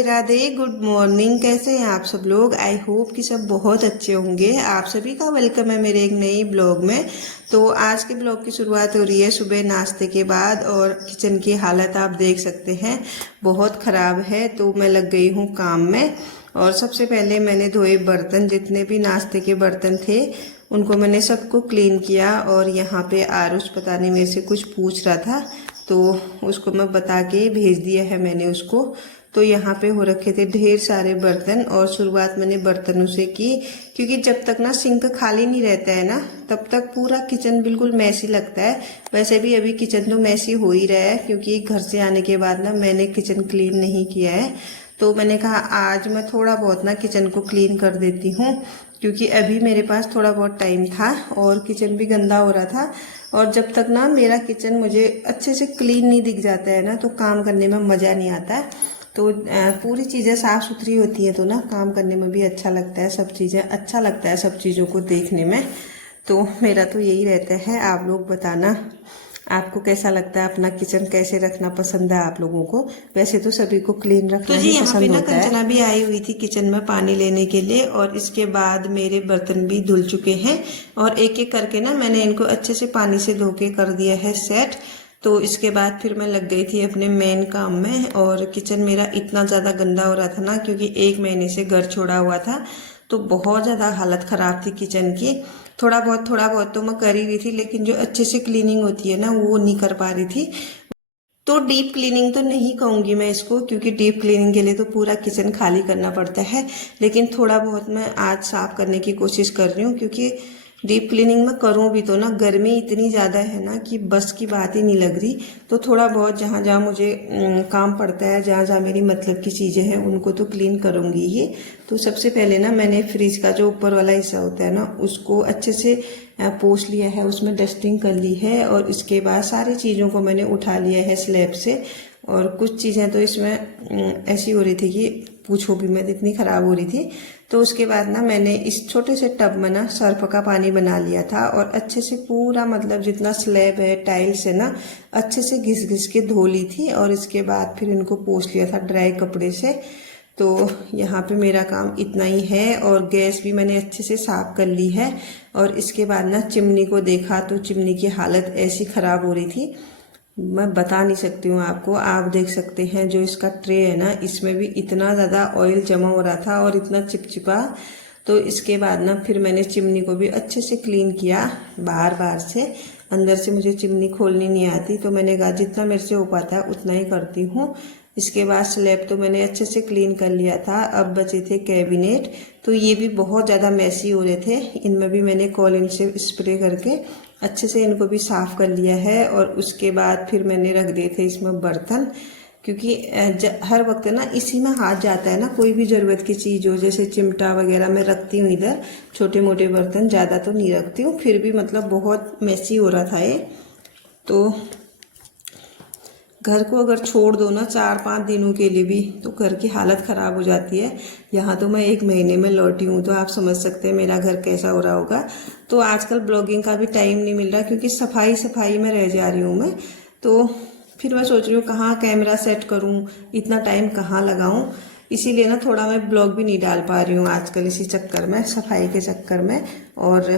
Radhe Radhe, good morning. कैसे हैं आप सब लोग? आई होप कि सब बहुत अच्छे होंगे। आप सभी का वेलकम है मेरे एक नई ब्लॉग में। तो आज के ब्लॉग की शुरुआत हो रही है सुबह नाश्ते के बाद, और किचन की हालत आप देख सकते हैं बहुत ख़राब है। तो मैं लग गई हूँ काम में, और सबसे पहले मैंने धोए बर्तन, जितने भी नाश्ते के बर्तन थे उनको मैंने सबको क्लीन किया। और यहाँ पे आरुष पता नहीं मेरे से कुछ पूछ रहा था, तो उसको मैं बता के भेज दिया है मैंने उसको। तो यहाँ पे हो रखे थे ढेर सारे बर्तन, और शुरुआत मैंने बर्तनों से की, क्योंकि जब तक ना सिंक खाली नहीं रहता है ना, तब तक पूरा किचन बिल्कुल मैसी लगता है। वैसे भी अभी किचन तो मैसी हो ही रहा है, क्योंकि घर से आने के बाद ना मैंने किचन क्लीन नहीं किया है। तो मैंने कहा आज मैं थोड़ा बहुत ना किचन को क्लीन कर देती हूँ, क्योंकि अभी मेरे पास थोड़ा बहुत टाइम था और किचन भी गंदा हो रहा था। और जब तक ना मेरा किचन मुझे अच्छे से क्लीन नहीं दिख जाता है ना, तो काम करने में मज़ा नहीं आता है। तो पूरी चीज़ें साफ़ सुथरी होती हैं तो ना काम करने में भी अच्छा लगता है, सब चीज़ें अच्छा लगता है, सब चीज़ों को देखने में। तो मेरा तो यही रहता है। आप लोग बताना आपको कैसा लगता है, अपना किचन कैसे रखना पसंद है आप लोगों को? वैसे तो सभी को क्लीन रखना ही पसंद होता है। कंचना भी आई हुई थी किचन में पानी लेने के लिए, और इसके बाद मेरे बर्तन भी धुल चुके हैं, और एक एक करके ना मैंने इनको अच्छे से पानी से धो के कर दिया है सेट। तो इसके बाद फिर मैं लग गई थी अपने मेन काम में। और किचन मेरा इतना ज़्यादा गंदा हो रहा था ना, क्योंकि 1 महीने से घर छोड़ा हुआ था, तो बहुत ज़्यादा हालत ख़राब थी किचन की। थोड़ा बहुत तो मैं कर ही रही थी, लेकिन जो अच्छे से क्लीनिंग होती है ना वो नहीं कर पा रही थी। तो डीप क्लीनिंग तो नहीं कहूँगी मैं इसको, क्योंकि डीप क्लीनिंग के लिए तो पूरा किचन खाली करना पड़ता है। लेकिन थोड़ा बहुत मैं आज साफ करने की कोशिश कर रही हूँ, क्योंकि डीप क्लीनिंग में करूँ भी तो ना गर्मी इतनी ज़्यादा है ना कि बस की बात ही नहीं लग रही। तो थोड़ा बहुत जहाँ जहाँ मुझे काम पड़ता है, जहाँ जहाँ मेरी मतलब की चीज़ें हैं, उनको तो क्लीन करूँगी ही। तो सबसे पहले ना मैंने फ्रिज का जो ऊपर वाला हिस्सा होता है ना, उसको अच्छे से पोंछ लिया है, उसमें डस्टिंग कर ली है। और इसके बाद सारी चीज़ों को मैंने उठा लिया है स्लैब से। और कुछ चीज़ें तो इसमें ऐसी हो रही थी कि पूछो भी मत, इतनी ख़राब हो रही थी। तो उसके बाद ना मैंने इस छोटे से टब में ना सर्फ का पानी बना लिया था, और अच्छे से पूरा मतलब जितना स्लैब है टाइल्स है ना, अच्छे से घिस घिस के धो ली थी। और इसके बाद फिर इनको पोंछ लिया था ड्राई कपड़े से। तो यहाँ पे मेरा काम इतना ही है। और गैस भी मैंने अच्छे से साफ कर ली है। और इसके बाद ना चिमनी को देखा, तो चिमनी की हालत ऐसी ख़राब हो रही थी, मैं बता नहीं सकती हूँ आपको। आप देख सकते हैं जो इसका ट्रे है ना, इसमें भी इतना ज़्यादा ऑयल जमा हो रहा था और इतना चिपचिपा। तो इसके बाद ना फिर मैंने चिमनी को भी अच्छे से क्लीन किया बाहर बाहर से। अंदर से मुझे चिमनी खोलनी नहीं आती, तो मैंने कहा जितना मेरे से हो पाता है उतना ही करती हूँ। इसके बाद स्लैब तो मैंने अच्छे से क्लीन कर लिया था। अब बचे थे कैबिनेट, तो ये भी बहुत ज़्यादा मैसी हो रहे थे। इनमें भी मैंने कॉलिन से स्प्रे करके अच्छे से इनको भी साफ़ कर लिया है। और उसके बाद फिर मैंने रख दिए थे इसमें बर्तन, क्योंकि हर वक्त ना इसी में हाथ जाता है ना, कोई भी ज़रूरत की चीज़ हो, जैसे चिमटा वगैरह मैं रखती हूँ इधर, छोटे मोटे बर्तन, ज़्यादा तो नहीं रखती हूँ। फिर भी मतलब बहुत मैसी हो रहा था ये। तो घर को अगर छोड़ दो ना 4-5 दिनों के लिए भी, तो घर की हालत ख़राब हो जाती है। यहाँ तो मैं 1 महीने में लौटी हूँ, तो आप समझ सकते हैं मेरा घर कैसा हो रहा होगा। तो आजकल ब्लॉगिंग का भी टाइम नहीं मिल रहा, क्योंकि सफाई में रह जा रही हूँ मैं। तो फिर मैं सोच रही हूँ कहाँ कैमरा सेट करूँ, इतना टाइम कहाँ लगाऊँ। इसीलिए ना थोड़ा मैं ब्लॉग भी नहीं डाल पा रही हूँ आजकल, इसी चक्कर में, सफाई के चक्कर में। और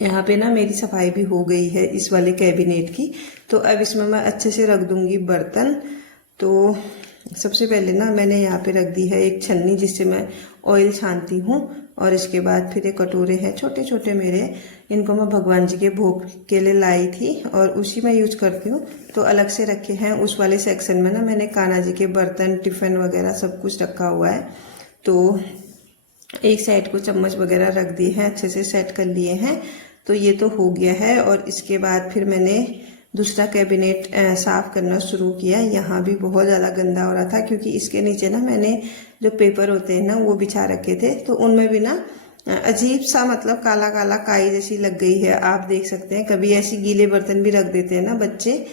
यहाँ पे ना मेरी सफाई भी हो गई है इस वाले कैबिनेट की। तो अब इसमें मैं अच्छे से रख दूंगी बर्तन। तो सबसे पहले ना मैंने यहाँ पे रख दी है एक छन्नी, जिससे मैं ऑयल छानती हूँ। और इसके बाद फिर ये कटोरे हैं छोटे छोटे मेरे, इनको मैं भगवान जी के भोग के लिए लाई थी और उसी में यूज करती हूँ। तो अलग से रखे हैं। उस वाले सेक्शन में ना मैंने कान्हा जी के बर्तन, टिफ़िन वगैरह सब कुछ रखा हुआ है। तो एक साइड को चम्मच वगैरह रख दिए हैं, अच्छे से सेट कर लिए हैं। तो ये तो हो गया है। और इसके बाद फिर मैंने दूसरा कैबिनेट साफ करना शुरू किया। यहाँ भी बहुत ज़्यादा गंदा हो रहा था, क्योंकि इसके नीचे ना मैंने जो पेपर होते हैं ना वो बिछा रखे थे, तो उनमें भी ना अजीब सा मतलब काला काला काई जैसी लग गई है। आप देख सकते हैं, कभी ऐसी गीले बर्तन भी रख देते हैं ना बच्चे,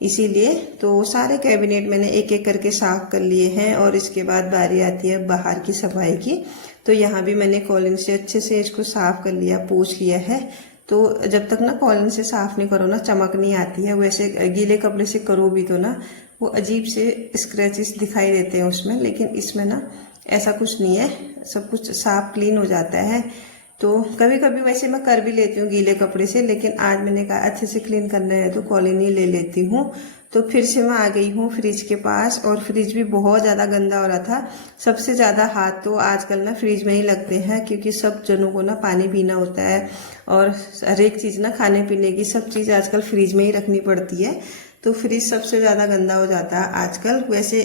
इसीलिए। तो सारे कैबिनेट मैंने एक एक करके साफ कर लिए हैं। और इसके बाद बारी आती है बाहर की सफाई की। तो यहाँ भी मैंने कॉलिन से अच्छे से इसको साफ कर लिया, पोंछ लिया है। तो जब तक ना कॉलिन से साफ नहीं करो ना चमक नहीं आती है। वैसे गीले कपड़े से करो भी तो ना वो अजीब से स्क्रैचेस दिखाई देते हैं उसमें, लेकिन इसमें ना ऐसा कुछ नहीं है, सब कुछ साफ क्लीन हो जाता है। तो कभी कभी वैसे मैं कर भी लेती हूँ गीले कपड़े से, लेकिन आज मैंने कहा अच्छे से क्लीन करना है तो कॉलिन ही ले लेती हूँ। तो फिर से मैं आ गई हूँ फ्रिज के पास, और फ्रिज भी बहुत ज़्यादा गंदा हो रहा था। सबसे ज़्यादा हाथ तो आजकल ना फ्रिज में ही लगते हैं, क्योंकि सब जनों को ना पानी पीना होता है और हर एक चीज़ ना खाने पीने की सब चीज़ आजकल फ्रिज में ही रखनी पड़ती है। तो फ्रिज सबसे ज़्यादा गंदा हो जाता है आजकल। वैसे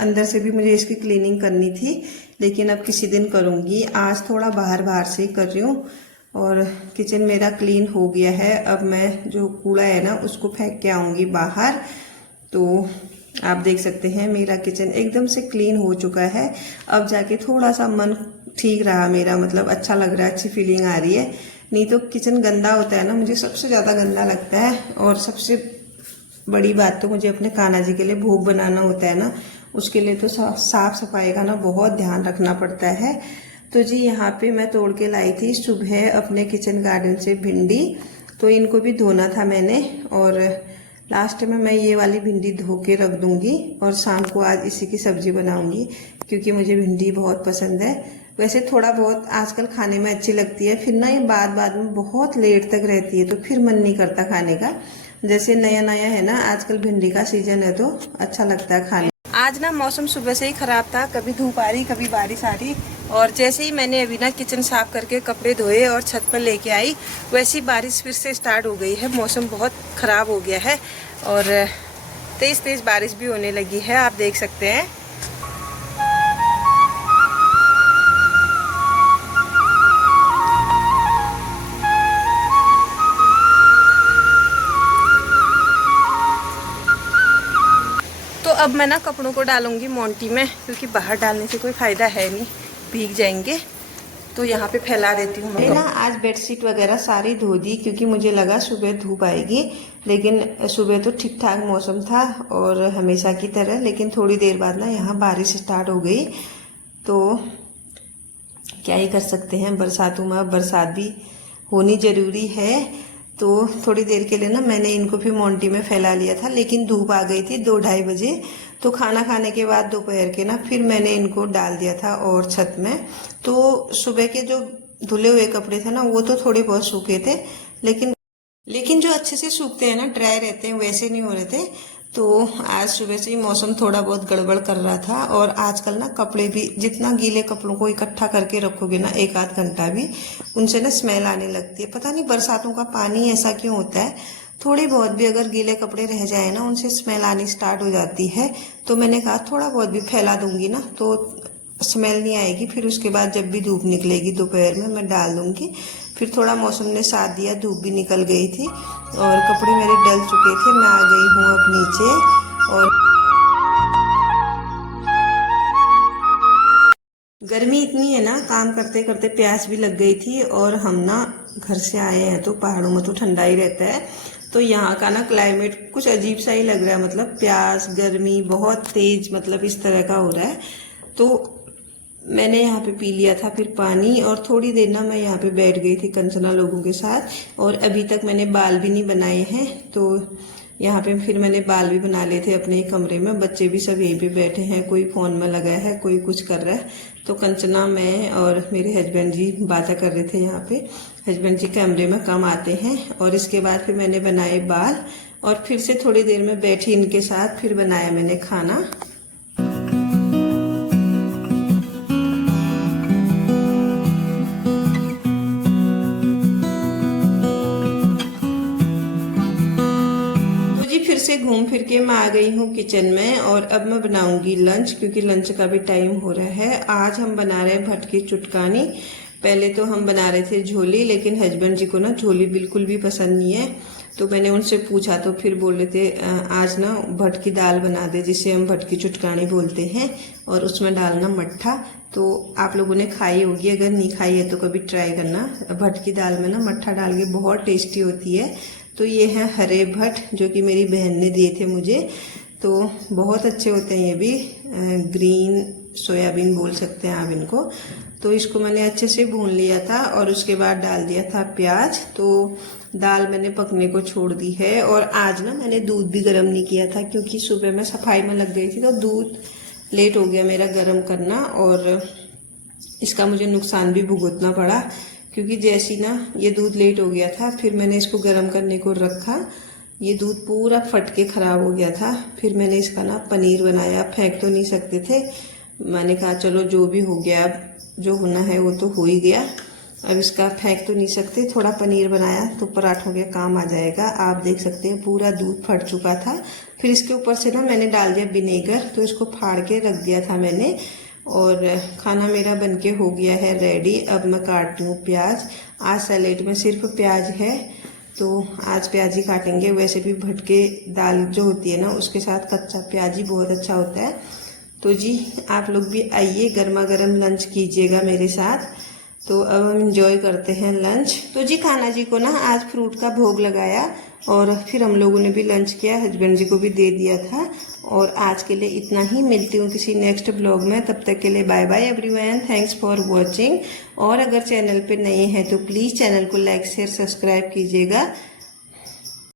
अंदर से भी मुझे इसकी क्लीनिंग करनी थी, लेकिन अब किसी दिन करूँगी। आज थोड़ा बाहर बाहर से ही कर रही हूँ। और किचन मेरा क्लीन हो गया है। अब मैं जो कूड़ा है ना उसको फेंक के आऊँगी बाहर। तो आप देख सकते हैं मेरा किचन एकदम से क्लीन हो चुका है। अब जाके थोड़ा सा मन ठीक रहा मेरा, मतलब अच्छा लग रहा है, अच्छी फीलिंग आ रही है। नहीं तो किचन गंदा होता है ना, मुझे सबसे ज़्यादा गंदा लगता है। और सबसे बड़ी बात तो मुझे अपने कान्हा जी के लिए भोग बनाना होता है ना, उसके लिए तो साफ सफाई का ना बहुत ध्यान रखना पड़ता है। तो जी यहाँ पे मैं तोड़ के लाई थी सुबह अपने किचन गार्डन से भिंडी, तो इनको भी धोना था मैंने। और लास्ट में मैं ये वाली भिंडी धो के रख दूंगी और शाम को आज इसी की सब्जी बनाऊंगी, क्योंकि मुझे भिंडी बहुत पसंद है। वैसे थोड़ा बहुत आजकल खाने में अच्छी लगती है, फिर ना ये बाद में बहुत लेट तक रहती है तो फिर मन नहीं करता खाने का। जैसे नया नया है ना आजकल भिंडी का सीजन है तो अच्छा लगता है खाने। आज ना मौसम सुबह से ही खराब था, कभी धूप आ रही कभी बारिश आ रही, और जैसे ही मैंने अभी ना किचन साफ करके कपड़े धोए और छत पर लेके आई, वैसी बारिश फिर से स्टार्ट हो गई है। मौसम बहुत खराब हो गया है और तेज तेज बारिश भी होने लगी है, आप देख सकते हैं। तो अब मैं ना कपड़ों को डालूंगी मोंटी में, क्योंकि बाहर डालने से कोई फ़ायदा है नहीं, भीग जाएंगे। तो यहाँ पे फैला देती हूँ मैं ना। आज बेडशीट वगैरह सारी धो दी, क्योंकि मुझे लगा सुबह धूप आएगी, लेकिन सुबह तो ठीक ठाक मौसम था और हमेशा की तरह, लेकिन थोड़ी देर बाद ना यहाँ बारिश स्टार्ट हो गई। तो क्या ही कर सकते हैं, बरसातों में बरसात भी होनी ज़रूरी है। तो थोड़ी देर के लिए ना मैंने इनको फिर मोंटी में फैला लिया था, लेकिन धूप आ गई थी 2-2:30 बजे। तो खाना खाने के बाद दोपहर के ना फिर मैंने इनको डाल दिया था और छत में। तो सुबह के जो धुले हुए कपड़े थे ना वो तो थोड़े बहुत सूखे थे, लेकिन जो अच्छे से सूखते हैं ना, ड्राई रहते हैं, वैसे नहीं हो रहे थे। तो आज सुबह से ही मौसम थोड़ा बहुत गड़बड़ कर रहा था। और आजकल ना कपड़े भी, जितना गीले कपड़ों को इकट्ठा करके रखोगे ना 1-8 घंटा भी, उनसे ना स्मेल आने लगती है। पता नहीं बरसातों का पानी ऐसा क्यों होता है, थोड़ी बहुत भी अगर गीले कपड़े रह जाए ना उनसे स्मेल आनी स्टार्ट हो जाती है। तो मैंने कहा थोड़ा बहुत भी फैला दूंगी ना तो स्मेल नहीं आएगी। फिर उसके बाद जब भी धूप निकलेगी दोपहर में मैं डाल दूंगी। फिर थोड़ा मौसम ने साथ दिया, धूप भी निकल गई थी और कपड़े मेरे डल चुके थे। मैं आ गई हूँ अब नीचे। और गर्मी इतनी है ना, काम करते करते प्यास भी लग गई थी। और हम ना घर से आए हैं तो पहाड़ों में तो ठंडा ही रहता है, तो यहाँ का ना क्लाइमेट कुछ अजीब सा ही लग रहा है। मतलब प्यास, गर्मी बहुत तेज, मतलब इस तरह का हो रहा है। तो मैंने यहाँ पे पी लिया था फिर पानी, और थोड़ी देर ना मैं यहाँ पे बैठ गई थी कंचना लोगों के साथ। और अभी तक मैंने बाल भी नहीं बनाए हैं, तो यहाँ पे फिर मैंने बाल भी बना लिए थे अपने कमरे में। बच्चे भी सब यहीं पे बैठे हैं, कोई फोन में लगा है, कोई कुछ कर रहा है। तो कंचना, मैं और मेरे हस्बैंड जी बातें कर रहे थे यहाँ पे। हस्बैंड जी कमरे में कम आते हैं। और इसके बाद फिर मैंने बनाए बाल, और फिर से थोड़ी देर में बैठी इनके साथ, फिर बनाया मैंने खाना। फिर से घूम फिर के मैं आ गई हूँ किचन में, और अब मैं बनाऊंगी लंच, क्योंकि लंच का भी टाइम हो रहा है। आज हम बना रहे हैं भटकी चुटकानी। पहले तो हम बना रहे थे झोली, लेकिन हस्बैंड जी को ना झोली बिल्कुल भी पसंद नहीं है। तो मैंने उनसे पूछा तो फिर बोल रहे थे आज ना भटकी दाल बना दे, जिसे हम भटकी चुटकानी बोलते हैं, और उसमें डालना मट्ठा। तो आप लोगों ने खाई होगी, अगर नहीं खाई है तो कभी ट्राई करना। भटकी दाल में ना मट्ठा डाल के बहुत टेस्टी होती है। तो ये है हरे भट, जो कि मेरी बहन ने दिए थे मुझे। तो बहुत अच्छे होते हैं ये भी, ग्रीन सोयाबीन बोल सकते हैं आप इनको। तो इसको मैंने अच्छे से भून लिया था और उसके बाद डाल दिया था प्याज। तो दाल मैंने पकने को छोड़ दी है। और आज ना मैंने दूध भी गर्म नहीं किया था क्योंकि सुबह मैं सफाई में लग गई थी, तो दूध लेट हो गया मेरा गर्म करना और इसका मुझे नुकसान भी भुगतना पड़ा क्योंकि जैसी ना ये दूध लेट हो गया था, फिर मैंने इसको गर्म करने को रखा, ये दूध पूरा फट के ख़राब हो गया था। फिर मैंने इसका ना पनीर बनाया, फेंक तो नहीं सकते थे, मैंने कहा चलो जो भी हो गया, अब जो होना है वो तो हो ही गया, अब इसका फेंक तो नहीं सकते, थोड़ा पनीर बनाया तो पराठों के काम आ जाएगा। आप देख सकते हैं पूरा दूध फट चुका था। फिर इसके ऊपर से ना मैंने डाल दिया विनेगर, तो इसको फाड़ के रख दिया था मैंने। और खाना मेरा बनके हो गया है रेडी। अब मैं काटती हूँ प्याज। आज सैलेड में सिर्फ प्याज है, तो आज प्याज ही काटेंगे। वैसे भी भटके दाल जो होती है ना, उसके साथ कच्चा प्याज ही बहुत अच्छा होता है। तो जी आप लोग भी आइए, गर्मा गर्म लंच कीजिएगा मेरे साथ। तो अब हम इंजॉय करते हैं लंच। तो जी कान्हा जी को ना आज फ्रूट का भोग लगाया और फिर हम लोगों ने भी लंच किया, हस्बैंड जी को भी दे दिया था। और आज के लिए इतना ही, मिलती हूँ किसी नेक्स्ट ब्लॉग में, तब तक के लिए bye bye everyone, thanks for watching. और अगर चैनल पे नए हैं तो प्लीज़ चैनल को लाइक शेयर सब्सक्राइब कीजिएगा।